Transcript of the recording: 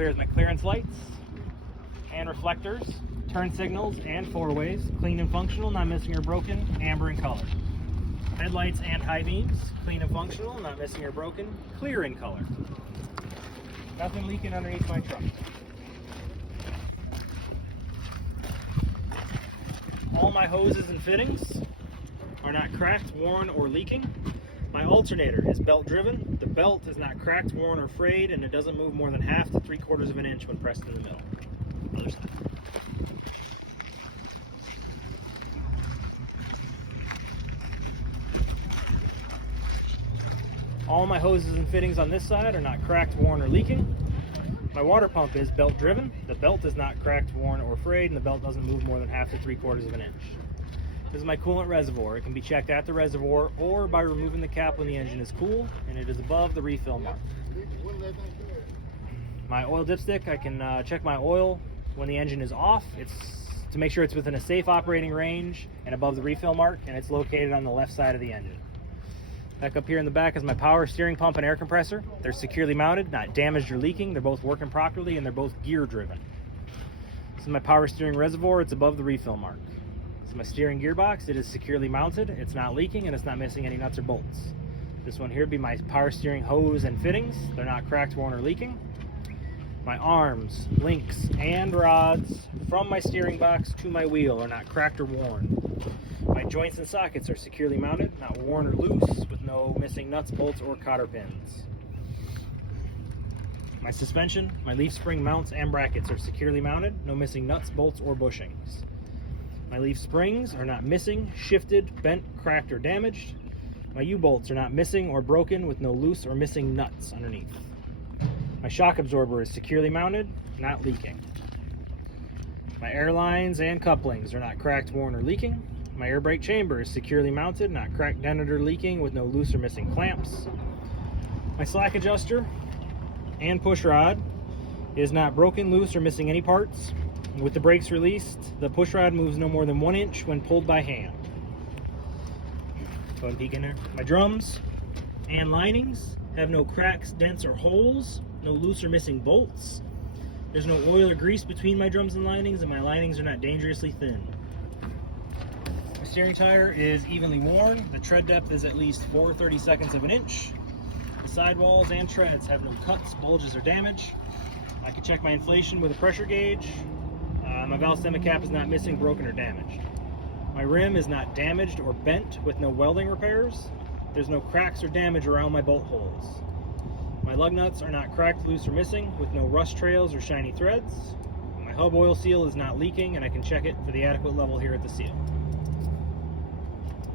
here is my clearance lights and reflectors, turn signals and four-ways, clean and functional, not missing or broken, amber in color. Headlights and high beams, clean and functional, not missing or broken, clear in color. Nothing leaking underneath my truck. All my hoses and fittings are not cracked, worn, or leaking. My alternator is belt driven. The belt is not cracked, worn, or frayed, and it doesn't move more than 1/2 to 3/4 of an inch when pressed in the middle. Other side. All my hoses and fittings on this side are not cracked, worn, or leaking. My water pump is belt driven. The belt is not cracked, worn, or frayed, and the belt doesn't move more than 1/2 to 3/4 of an inch. This is my coolant reservoir. It can be checked at the reservoir or by removing the cap when the engine is cool, and it is above the refill mark. My oil dipstick, I can check my oil when the engine is off. It's to make sure it's within a safe operating range and above the refill mark, and it's located on the left side of the engine. Back up here in the back is my power steering pump and air compressor. They're securely mounted, not damaged or leaking. They're both working properly, and they're both gear driven. This is my power steering reservoir. It's above the refill mark. This is my steering gearbox. It is securely mounted. It's not leaking, and it's not missing any nuts or bolts. This one here would be my power steering hose and fittings. They're not cracked, worn, or leaking. My arms, links, and rods from my steering box to my wheel are not cracked or worn. My joints and sockets are securely mounted, not worn or loose, with no missing nuts, bolts, or cotter pins. My suspension, my leaf spring mounts and brackets are securely mounted, no missing nuts, bolts, or bushings. My leaf springs are not missing, shifted, bent, cracked, or damaged. My U-bolts are not missing or broken, with no loose or missing nuts underneath. My shock absorber is securely mounted, not leaking. My air lines and couplings are not cracked, worn, or leaking. My air brake chamber is securely mounted, not cracked, dented, or leaking, with no loose or missing clamps. My slack adjuster and push rod is not broken, loose, or missing any parts. With the brakes released, the push rod moves no more than 1 inch when pulled by hand. Go ahead and peek in there. My drums and linings have no cracks, dents, or holes, no loose or missing bolts. There's no oil or grease between my drums and linings, and my linings are not dangerously thin. My steering tire is evenly worn. The tread depth is at least 4/32 of an inch. The sidewalls and treads have no cuts, bulges, or damage. I can check my inflation with a pressure gauge. My valve stem cap is not missing, broken, or damaged. My rim is not damaged or bent, with no welding repairs. There's no cracks or damage around my bolt holes. My lug nuts are not cracked, loose, or missing, with no rust trails or shiny threads. My hub oil seal is not leaking, and I can check it for the adequate level here at the seal.